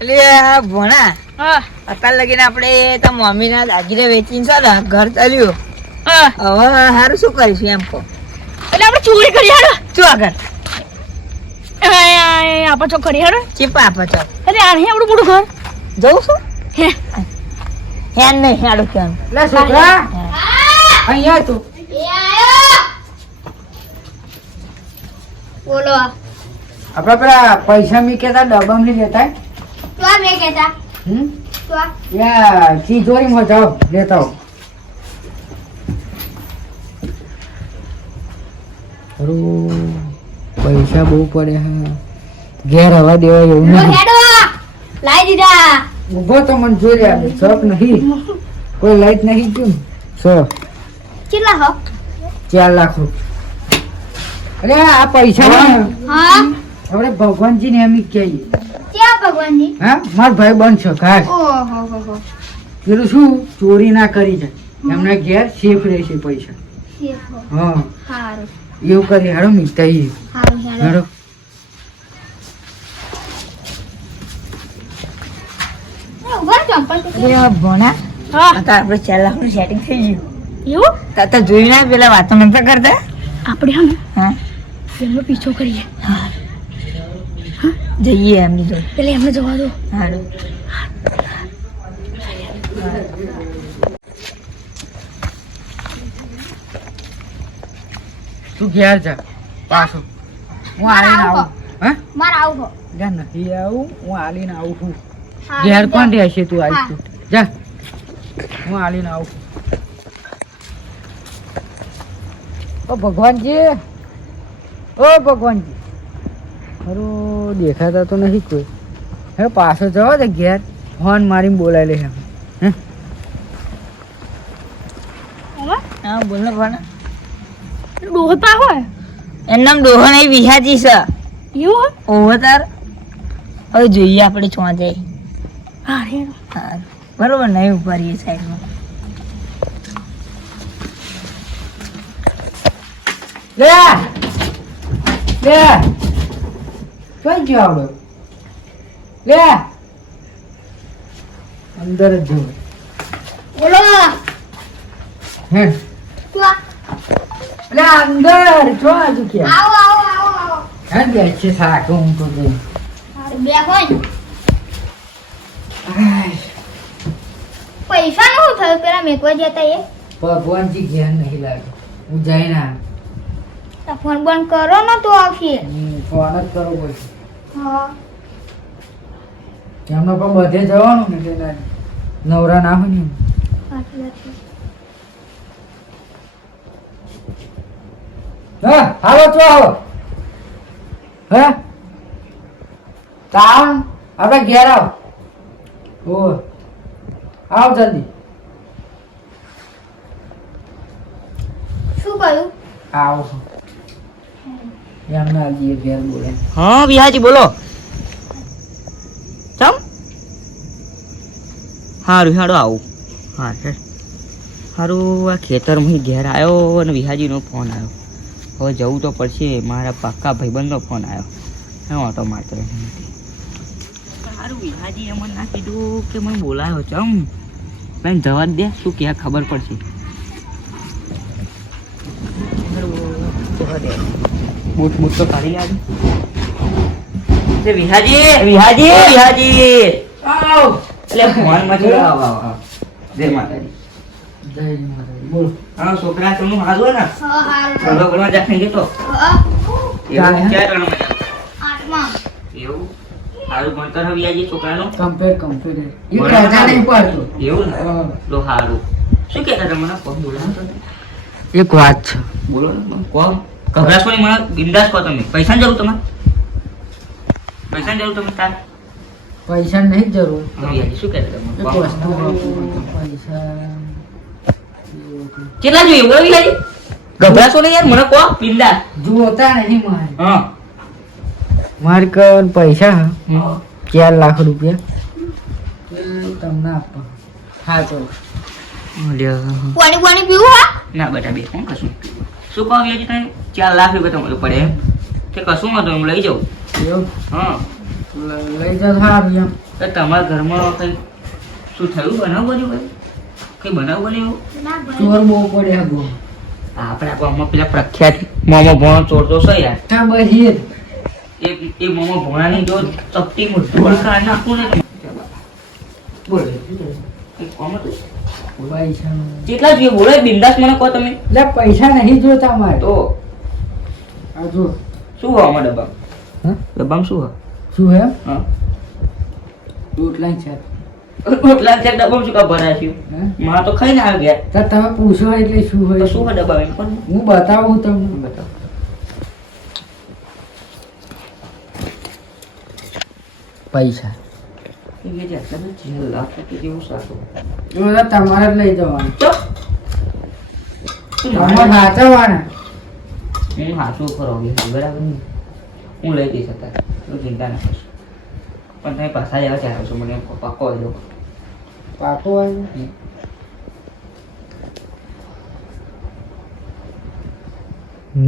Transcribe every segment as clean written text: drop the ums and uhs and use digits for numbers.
એટલે ભણા અત્યાર લગીને આપણે તો મમ્મી ના દાગીને વેચીને છે ને ઘર ચાલ્યું. હવે હારું શું કરીશું એમ કહો. એટલે આપણે ચોરી કરી હાડો. શું આગળ આપણે ચો કરી હાડો. ચીપા આપો છો. અરે આ નહીં આપણું મોટું ઘર. જવું છું હે હેન નહીં હાડું કેમ લે છોકરા અહીંયા તું બોલો આપડે પેલા પૈસા મી કેતા ડબ્બા ની લેતા તો આ મેં કહેતા તો આ યા તિજોરીમાં જાઓ લેતા આવો. અરું પૈસા બહુ પડે હા ઘેર હવા દેવા એવું નહીં. હેડો લાઈ દીધા. ઉભો તો મને જોઈ રહ્યા શોખ નહીં કોઈ લાઈટ નહીં ગયું સો કેટલા હો 4 લાખ રૂપિયા. અરે આ પૈસા હા આપણે ભગવાનજી ને એમ કહીએ. ક્યાં ભગવાનજી? હા મારો ભાઈ બનશો ખાસ ઓહો હો હો પેલું શું ચોરી ના કરી જાય એમના ઘેર સેફ રહેશે પૈસા. હા હારું એવું કરી હાડો મીઠા હારું હાડો. ભણા આપણે 4 લાખ નું સેટિંગ થઈ ગયું. એવું તાતા જોઈ ના પેલા વાતો નતા કરતા. આપણે હા હા એમનો પીછો કરીએ. જઈએ એમની જોડે. પેલે એમને જવા દો. હારું તું ઘેર જા પાછો હું આલીને આવું. હા માર આવું હો. જા નથી આવું હું આલીને આવું છું. ઘેર કોણ રહેશે તું આવીશ તું જા હું આલીને આવું. ઓ ભગવાનજી ઓ ભગવાનજી ખરું દેખાતા તો નહીં કોઈ. હે પાછો જવા દે ઘેર ફોન મારીને બોલાવી લે એમ. હા બોલ ને ભણા. ડોહો પા હોય એનું નામ ડોહો નહીં વિહાજી છે. એવું ઓહો તાર હવે જોઈએ આપણે ચોં જાય. હા હેડો. હા બરોબર નહીં ઉભા રહીએ સાઈડમાં. લે લે કઈ ગયો આવડો લે અંદર જ જવું. બોલો હે તું આ લે અંદર છો આજુ કે આવો આવો આવો આવો. હે બેસે સાકો હું તો દે. બે હોય પૈસા નું શું થયું પેલા મેકવા જતા એ ભગવાનજી ઘેર નહીં લાગે હું જઈને આ ફોન બંધ કરો ને તો આવશે. ફોન જ કરવો પડશે હા એમને પણ બધે જવાનું ને એટલે નવરા ના હોય ને. સાચી વાત છે. હા આવો તો આવો હે તાવ આપણે ઘેર આવ ઓ આવ જલ્દી શું કહ્યું આવો એમના આજી ઘેર બોલે. હા વિહાજી બોલો. ચમ હારું હાડો આવું. હા સર હારું આ ખેતરમાં ઘેર આવ્યો અને વિહાજીનો ફોન આવ્યો. હવે જવું તો પડશે. મારા પાક્કા ભાઈબંધનો ફોન આવ્યો. હું ઓટો મારતો સારું વિહાજી એમ ના કીધું કે મને બોલાયો ચમ બેન જવા દે શું કે ખબર પડશે. બૂટ બૂટ તો કાઢી લાગે. વિહાજી વિહાજી વિહાજી આવ એટલે ફોન માં જઈ આવ આવ આવ. જય માતાજી. જય માતાજી બોલ. હા છોકરા તનું હાજર ને હા હારું ચલો બોલવા જા ખાઈ જતો હા એવું ક્યાં કરવાનું આઠમાં એવું હારું ભણતર હવે આજે છોકરાનું કમ્પેર એ કહેતા નહીં પડતો. એવું ને હા. તો હારું શું કહેતા હતા મને કોણ બોલાવો તો એક વાત છે બોલો ને કોણ ગભરાશો નહીં મને બિંદાસ કહો તમે પૈસાની જરૂર તમારે પૈસાની જરૂર તમે તાર પૈસા નહીં જરૂર વિહાજી શું કહેતા એક હતા વસ્તુ પૈસા કેટલા જોઈએ બોલો વિહાજી ગભરાશો નહીં યાર મને કહો બિંદાસ જોતા નહીં મારે હા મારે કન પૈસા હા 4 લાખ રૂપિયા તમને આપવા. હા તો પાણી પાણી પીવું હા ના બેટા બે કોણ કશું શું કહો વિહાજી તમે 4 લાખ રૂપિયા તમારે પડે એમ કે કશું વાંધો હું લઈ જાઉં એવું હા લઈ જા સારું એમ. તો તમારા ઘરમાં કંઈ શું થયું બનાવ બન્યું ભાઈ કંઈ બનાવ બન્યું ના ભાઈ ચોર બહુ પડ્યા ગો. આપણે ગામમાં પેલા પ્રખ્યાત મોમો ભોણો ચોર તો છે યાર હા બસ એ જ. એ મોમો ભોણાની જો ચપટી ઢોલ કાઢી નાખું ને બોલે કંઈ કોમ હતું પૈસા કેટલા જોઈએ બોલો બિંદાસ મને કહો તમે એટલે પૈસા નહીં જોતા મારે. તો આ જો શું હોય આમાં ડબ્બા હા ડબ્બામાં શું હોય શું હે હા રોટલા છે. રોટલા છે ડબ્બામાં શું કા ભરાશ્યું હા માં તો ખાઈને આવી ગયા તો તમે પૂછો એટલે શું તો હોય શું હોય ડબ્બા એમ કોણ હું બતાવું તમને. બતાવો પૈસા એ જે આટલા બધા જેલ લાખ રૂપિયા જેવું સાચું એ બધા તમારે જ લઈ જવાનું. ચો શું તમારે મારે? સાચવવાના. હું હાચું ખરો બરાબર હું લઈ જઈશ અત્યારે તું ચિંતા ના કરશો પણ તમે પાછા જવા ચાહો છો મને પાકો આવી દો પાકો આવ્યો.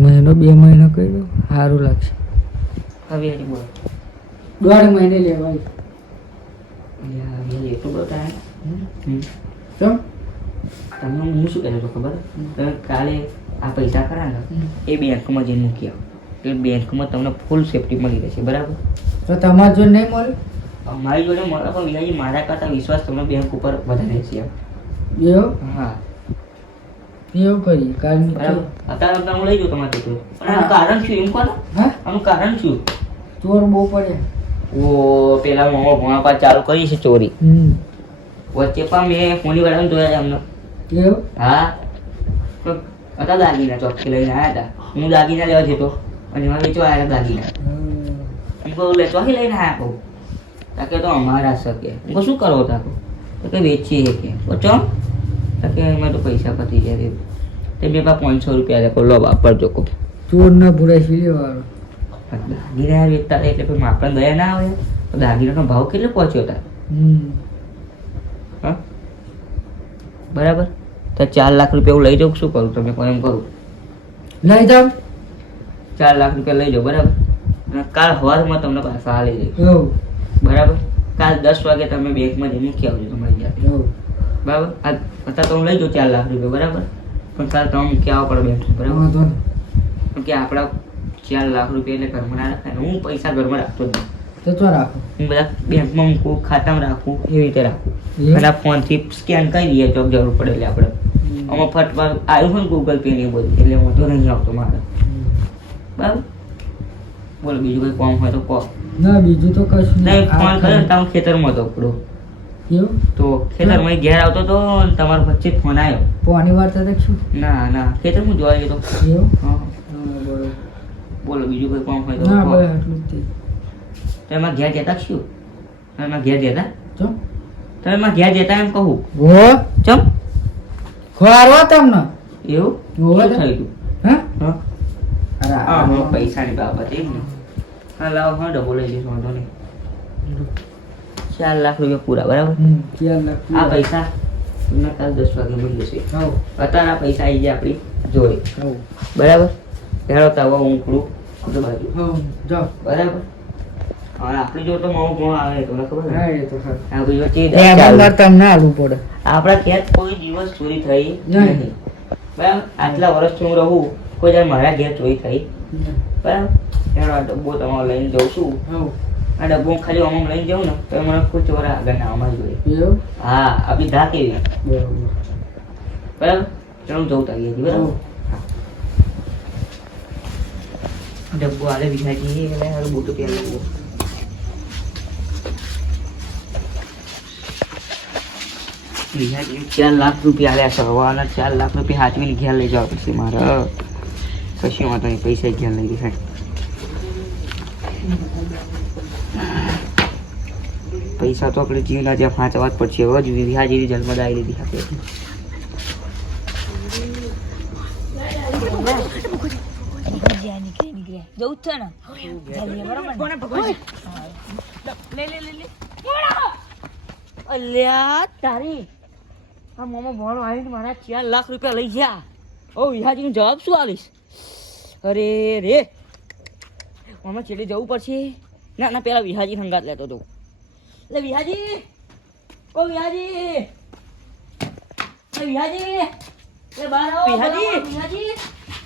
મહિનો 2 મહિનો કહી દો સારું લાગશે. હવે એની બોલો 1.5 મહિને લેવાય. એટલું બધું ટાઈમ તો તમને હું શું કહેતો હતો ખબર તમે કાલે આ પૈસા ખરા ને એ બેંકમાં જઈને મૂકી આવો એ બેંકમાં તમને ફૂલ સેફટી મળી રહેશે બરાબર તો તમારે જો નહીં મળે મારી જોડે મળે પણ વિલાજી મારા કરતાં વિશ્વાસ તમને બેંક ઉપર વધારે છે એમ એવું હા એવું કરીએ કારણ કે બરાબર અત્યારે હું લઈ જાઉં તમારે તો પણ આનું કારણ શું એમ કહો ને હા આનું કારણ શું ચોર બહુ પડે. ઓ પેલા મોમો ભોણા પાસ ચાલુ કરી છે ચોરી વચ્ચે પણ મેં ફોની વાળાને જોયા એમને એવું હા તો હતા દાગીના ચોકથી લઈને આવ્યા હતા હું દાગીના લેવા જતો અને એમાં વેચવા આવ્યા દાગીના હું કહું લે ચોથી લઈને આવ્યા કહું તાકે તો અમારા શકે હું કહું શું કરો તાકો તો કે વેચીએ કે ચમ તો કે અમે તો પૈસા પતી જાય તે બે પા 500 રૂપિયા કહો લો વાપરજો કહો ચોર ના ભૂરાય છે લેવાનો. દાગીના વેચતા હતા એટલે પછી આપણને દયા ના આવે તો દાગીનાનો ભાવ કેટલો પહોંચ્યો હતા હા બરાબર તો 4 લાખ રૂપિયા હું લઈ જાઉં શું કરું તમે કોઈ એમ કરું લઈ જાઓ. 4 લાખ રૂપિયા લઈ જાઓ બરાબર અને કાલ સવારમાં તમને પાછા આ લઈ જઈશ એવું બરાબર કાલ 10 વાગે તમે બેંકમાં જઈને મૂકી આવજો તમારી જાતે એવું બરાબર આ અત્યારે તો હું લઈ જાઉં 4 લાખ રૂપિયા બરાબર પણ કાલ તમે મૂકી આવવા પડે બેંક બરાબર વાંધો નહીં. કેમ કે આપણા 4 લાખ રૂપિયા એટલે ઘરમાં ના રખાય ને હું પૈસા ઘરમાં રાખતો જ નહીં તો ચો રાખો. હું બધા બેંકમાં મૂકું ખાતામાં રાખું એવી રીતે રાખું એવું? અને આ ફોનથી સ્કેન કરી દઈએ તો જરૂર પડે એટલે આપણે આમાં ફટવા આવ્યું હોય ને ગૂગલ પે ને એ બધું એટલે વાંધો નહીં આવતો મારે બરાબર બોલો બીજું કોઈ કામ હોય તો કહો ના બીજું તો કશું નહીં આ ફોન કર્યો ને તો હું ખેતરમાં હતો પડો એવું તો ખેતરમાં ઘેર આવતો તો ને તમારો વચ્ચે જ ફોન આવ્યો પોની વાર તો શું ના ના ખેતરમાં જોવા ગયો તો એવું હા બરોબર. બોલો બીજું કોઈ કામ હોય તો ના કહો બસ આટલું જ તે. તો એમાં ઘેર જતા શું તમે એમાં ઘેર જતા ચો તમે એમાં ઘેર જતા એમ કહું હો ચમ ખવારવા તમને એવું હોવે શું તો. થયું હા હા અરે હા હમણાં પૈસાની બાબત એમ ને હા લાવો હા ડબો લઈ જઈશ વાંધો નહીં 4 લાખ રૂપિયા પૂરા બરાબર 4 લાખ આ પૈસા તમને કાલ 10 વાગે મળી જશે હવ અત્યારે આ પૈસા આવી જાય આપણી જોડે હવ બરાબર હેરો તાવા હું કરું બાજુ હવ જાઓ. બરાબર હવે આપણી જોડે તો માવું ઘણું આવે તમને ખબર ને હા એ તો ખરું. આપણી જોડે એ ચીજ ચાલુ. બંગાર તમને આલવું પડે. આપણા ઘેર કોઈ દિવસ ચોરી થઈ નહીં. નહીં બરાબર આટલા વર્ષથી હું રહું કોઈ વાર મારા ઘેર ચોરી થઈ બરાબર એનો આ ડબ્બો તમારો લઈને જઉં છું હવ આ ડબ્બો હું ખાલી આમ લઈને જાઉં ને તો મને કોઈ ચોર આગળ ના અમારી જોડે એવું હા આપણી ધા કેવી બરોબર. બરાબર ચાલો હું જવું તારી હજી બરાબર ડબ્બો આલે વિહાજી એટલે હારું બોટું પહેરી લઉં. વિહાજી 4 લાખ રૂપિયા આલ્યા સવારના 4 લાખ રૂપિયા હાચવીને ઘેર લઈ જવા પછી મારે કશું વાંધો નહીં પૈસા ઘેર લઈ જાય પૈસા તો આપણે જીવના જ્યાં ફાંચવા જ પડશે હવે જ વિહાજીની જન્મદાય લીધી આપણે જવું છે ને જલ્દી બરોબર અલ્યા તારી આ મામા ભણો આવીને મારા 4 લાખ રૂપિયા લઈ ગયા ઓ વિહાજીનો જવાબ શું આવીશ અરે રે મામા છેલ્લે જવું પડશે ના ના પેલા વિહાજી સંગાત લેતો હતો. એટલે વિહાજી, ઓ વિહાજી, એ વિહાજી, એ બહાર આવો. વિહાજી, વિહાજી,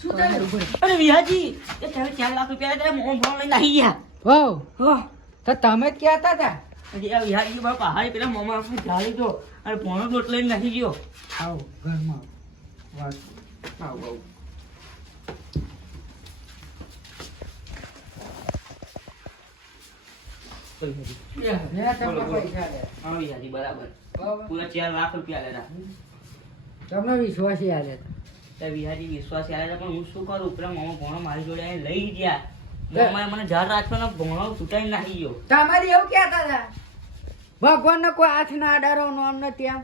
શું થયું? અરે વિહાજી, એ તમે 4 લાખ રૂપિયા એટલે મોં ભણ લઈને આવી ગયા. વાવ, હા, તો તમે જ કહેતા હતા. હજી આ વિહાજી બાપા પહાડી પેલા મોંમાં આપણે ઝાલી દો અને ભણો દોટ લઈને નાખી ગયો. આવો ઘરમાં વાત. આવ આવ. મેં તમને પૈસા લે. હા વિહાજી બરાબર બરાબર. પૂરા 4 લાખ રૂપિયા લેતા. તમને વિશ્વાસી આલે. તે વિહાજી વિશ્વાસ આવ્યા પણ હું શું કરું પેલા મોમાં ભણો મારી જોડે આવીને લઈ ગયા. મોમાએ મને ઝાડ રાખ્યો ને ભણો તૂટાઈને નાખી ગયો. તમારી એવું કહેતા હતા ભગવાનને કોઈ હાથ ના અડાડો નામ નથી આમ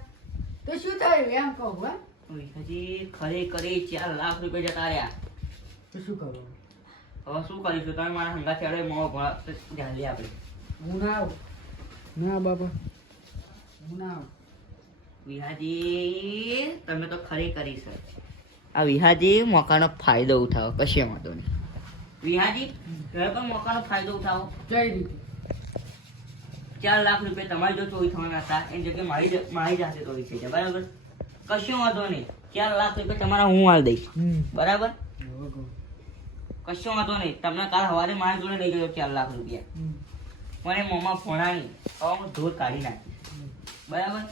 તો શું થયું એમ કહું હે વિહાજી ખરેખર 4 લાખ રૂપિયા જતા રહ્યા. તો શું કરું હવે શું કરીશું તમે મારા હંગાથી અડે મોં ભણો ઝાલી આપણે. હું ના આવું ના બાપા હું ના આવું વિહાજી તમે તો ખરી કરી છે. આ વિહાજી મોકાનો ફાયદો ઉઠાવો કશી વાંધો નહીં. વિહાજી તમે પણ મોકાનો ફાયદો ઉઠાવો. કઈ રીતે 4 લાખ રૂપિયા તમારી જો ચોરી થવાના હતા એની જગ્યાએ મારી જાતે ચોરી થઈ જાય બરાબર. કશો વાંધો નહીં 4 લાખ રૂપિયા તમારા હું હાલ દઈશ બરાબર. કશો વાંધો નહીં તમને કાલ સવારે મારી જોડે લઈ ગયો 4 લાખ રૂપિયા મને મોંમાં ફોણાની હવે હું ધૂળ કાઢી નાખીશ બરાબર.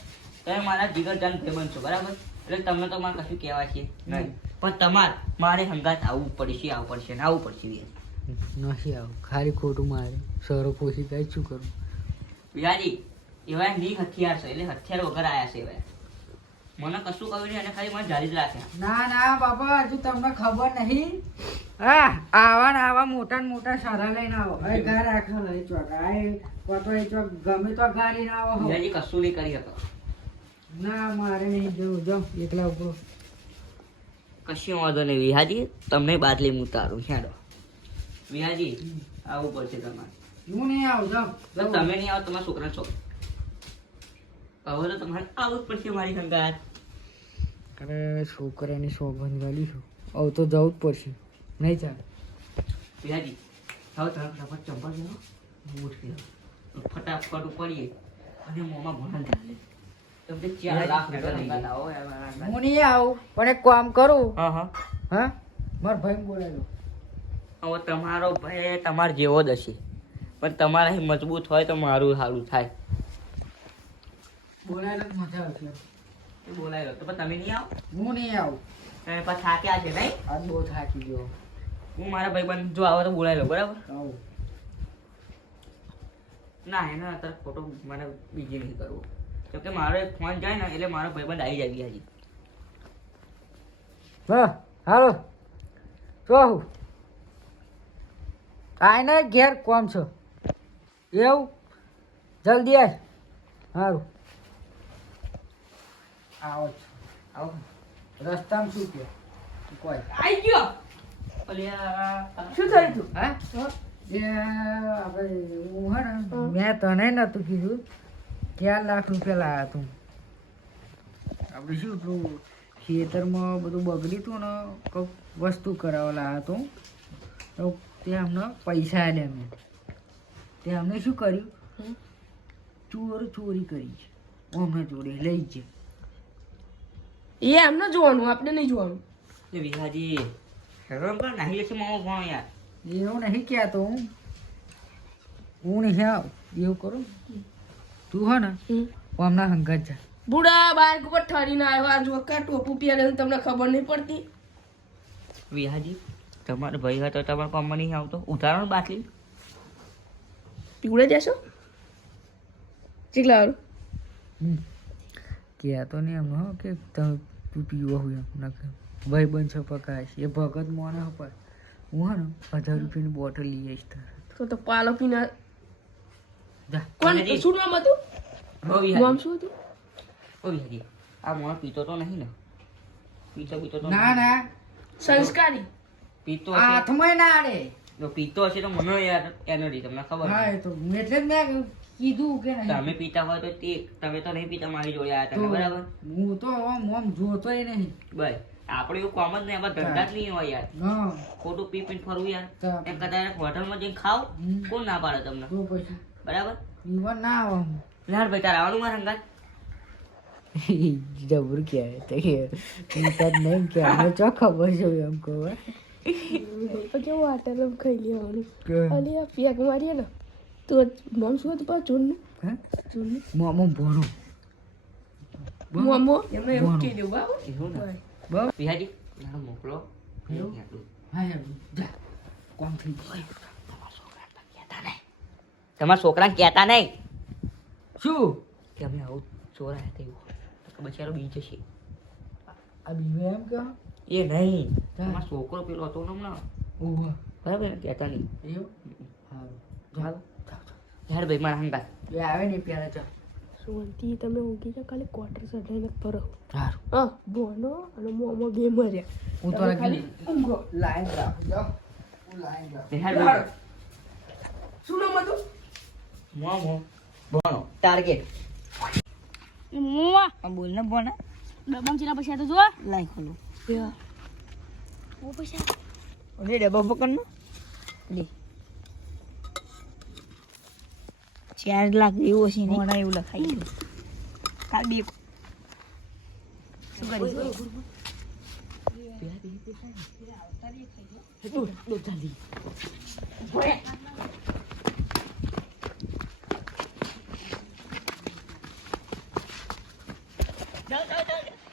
તમે મારા જીગરજાન ભાઈબંધ છો બરાબર એટલે તમને તો મારે કશું કહેવા છે નહીં પણ તમારે મારે હંગાત આવવું પડશે આવવું પડશે ને આવવું પડશે. નથી આવું ખાલી ખોટું મારે સરો પોસી કઈ શું કરું વિહાજી એવા નીક હથિયાર છે એટલે હથિયાર વગર આયા છે એવા. મને કશું કહ્યું નહીં અને ખાલી મને જાળી જ રાખ્યા. ના ના બાપા હજુ તમને ખબર નહીં હા આવા ને આવા મોટા ને મોટા સારા લઈને આવો હવે ઘર રાખો લઈ ચોક આ તો એ ચોક ગમે તો ગાડી ના આવો હો. વિહાજી કશું નહીં કરી શકો. ના મારે નહીં જવું જાઉં એકલા ઉભો કશું વાંધો નહીં વિહાજી તમને બાટલી હું ઉતારું હેડો. વિહાજી આવવું પડશે તમારે. હું નહીં આવું જાઉં જો તમે નહીં આવો તમારા છોકરા છો હવે તો તમારે આવવું જ પડશે મારી સંગાત. અરે છોકરાની સોગંદ વાળી છું હવે તો જવું જ પડશે નહીં ચાલે વિહાજી હવે તમે ફટાફટ ચંપલ લેવો બૂટ લેવો ફટાફટ ઉપડીએ અને મોંમાં ભણા ઢાલે. તમને 4 લાખ રૂપિયા સંગાત આવો યાર. હું નહીં આવું પણ એક કામ કરું હા હા હા મારા ભાઈ બોલાવી લો હવે તમારો ભાઈ તમાર જેવો જ હશે પણ તમારા મજબૂત હોય તો મારું સારું થાય. બોલાવી લો મજા આવશે બોલાવી લો તો પણ તમે નહીં આવો. હું નહીં આવું તમે પાછા થાક્યા છે નહીં. આજ બહુ થાકી ગયો હું મારા ભાઈબંધ જો આવે તો બોલાવી લો બરાબર. આવું ના એના અત્યારે ફોટો મને બીજી નહીં કરવો કેમ કે મારો એક ફોન જાય ને એટલે મારો ભાઈબંધ આવી જાય વિહાજી. હા હાલો શું આઈને ઘેર કોમ છો એવું જલ્દી આવ સારું આવો છો આવો રસ્તામાં શું કે કોઈ આવી ગયો. શું થયું તું હા એ આપણે હું હે ને મેં તને નહોતું કીધું 4 લાખ રૂપિયા લાવ્યા તું આપણે શું પેલું ખેતરમાં બધું બગડ્યું હતું ને કોઈક વસ્તુ કરાવવા લાવ્યા તું તો તે અમને પૈસા આલ્યા મેં તે અમને શું કર્યું ચોરી કરી છે અમને જોડે લઈ જ એ એમને જોવાનું આપણે નહીં જોવાનું. એ વિહાજી હેરાન કર નાહી લેશે મામો ભણો યાર. એવું નહીં કહેતો હું નહીં આવ એવું કરું તું હે ને હમણાં હંગત જા બુડા બાઈક ઉપર ઠરીને આવ્યો આ જો કા ટોપું પહેરે તમને ખબર નહીં પડતી. વિહાજી તમારો ભાઈ હતો તમારા કામમાં નહીં આવતો ઉતારો ને બાટલી. પીવડે જશો ચીકલા કહેતો નહીં એમ હો કે તું પીવો હોય એમ નાખે ભાઈ બંધ છો પકાશ એ ભગત મોને પર હું હે ને 1000 રૂપિયાની બોટલ લઈ આવીશ તારે તો પાલો પીના જા કોણ શું નામ હતું? ઓ વિહાજી નામ શું હતું? ઓ વિહાજી આ મોણ પીતો તો નહીં ને પીતો તો ના ના સંસ્કારી પીતો હશે હાથમાં ના આડે જો પીતો હશે તો મને યાર એનર્જી તમને ખબર હા એ તો એટલે જ મેં કીધું કે નહીં તમે પીતા હોય તો તે તમે તો નહીં પીતા મારી જોડે આવ્યા તમે બરાબર. હું તો આમ જોતોય નહીં બસ આપણે એવું કોમ જ નહીં, આમાં ધંધા જ નહીં હોય યાર. હા ખોટું પી પીને ફરવું યાર. તો એમ કદાચ હોટલમાં જઈને ખાવ, હમ. કોણ ના પાડે તમને? તો પછી બરાબર? પીવા ના આવે હું. લાલ ભાઈ તારે આવવાનું મારા હંગાત? જબરું કહેવાય તો કે પીતા જ નહીં કે અમે ચો ખબર છે એમ કહો તો કેવું આટેલું ખાઈ લેવાનું કે અને આ પેક મારીએ ને તો નામ શું હતું પાછું ચોરનું? ચોરનું મોમો ભણો મોમો એમને એમ બોલો. કહી દઉં બરાબર એવું ને? બસ વિહાજી, મારો મોકલો. એવું? હા જા કોમ થઈ ગયું તમારા છોકરાને કહેતા નહીં શું કે અમે આવું ચોરાયા તેવું. તો બચારો બી જશે. આ બીજો એમ કે એ નહીં, તમારો છોકરો પેલો હતો ને હમણાં, ઓહો બરાબર એને કહેતા નહીં. એવું સારું ચાલો. યાર ભાઈ મારા હંગાત. એ આવે ને પહેલા ચા સુવંતી તમે ઊંઘી જાઓ ખાલી ક્વાર્ટર સડાઈને ફરો સારું હા બોનો અને મોમો બે મર્યા હું તો તમે રાખી ખાલી ઊંઘો લાઈન રાખો જાઓ હું લાઈન રાખો યાર ભાઈ શું નામ હતું? મોમો ભણો ટાર્ગેટ. મુવા બોલ ને ભણે. ડબ્બામાં ચેલા પૈસા તો જો લાઈ ખોલો. ઓ પૈસા ઓલે ડબ્બા પકડ ને. લે 4 લાખ એવું હશે ને મને એવું લખાઈ ગયું. કાલ બે શું કરીશ?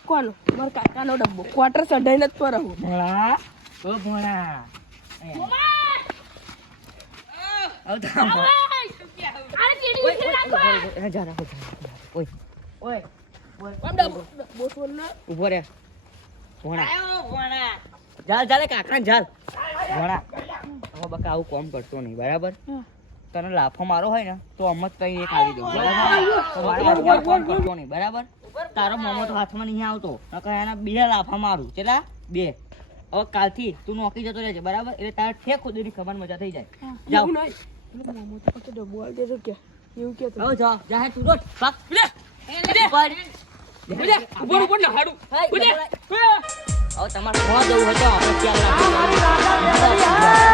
કોનો? મારા કાકાનો ડબ્બો ક્વાર્ટર સડાઈને જ ફરો ભણા ઓ ભણા આવતા અરે ચેડી વિશે રાખો જા રાખો ઓય ઓય આમ ડબ્બો છોડને ઉભો રે ભણા ચાલ ચાલે કાકા ચાલ ભણા હવે બકા આવું કોમ કરતો નહીં બરાબર તને લાફો મારો હોય ને તો અમ જ કઈ એક આવી દઉં બરાબર કોમ કરતો નહીં બરાબર તારો મોમો તો હાથમાં નહીં આવતો નકર એના બીજા લાફા મારું ચલા બે હવે કાલથી તું નોકરી જતો રહેજે બરાબર એટલે તારે ઠેક ખુદની ખબર મજા થઈ જાય જાઓ એવું નહીં પેલો મોમો તો પાછો ડબ્બો આવી દેજો કે એવું કે હવે જા જા તું રોટ પાક લે ઉપર ઉપર ના હાડું હવે તમારે ખોવા જવું હોય તો આપણે 4 લાખ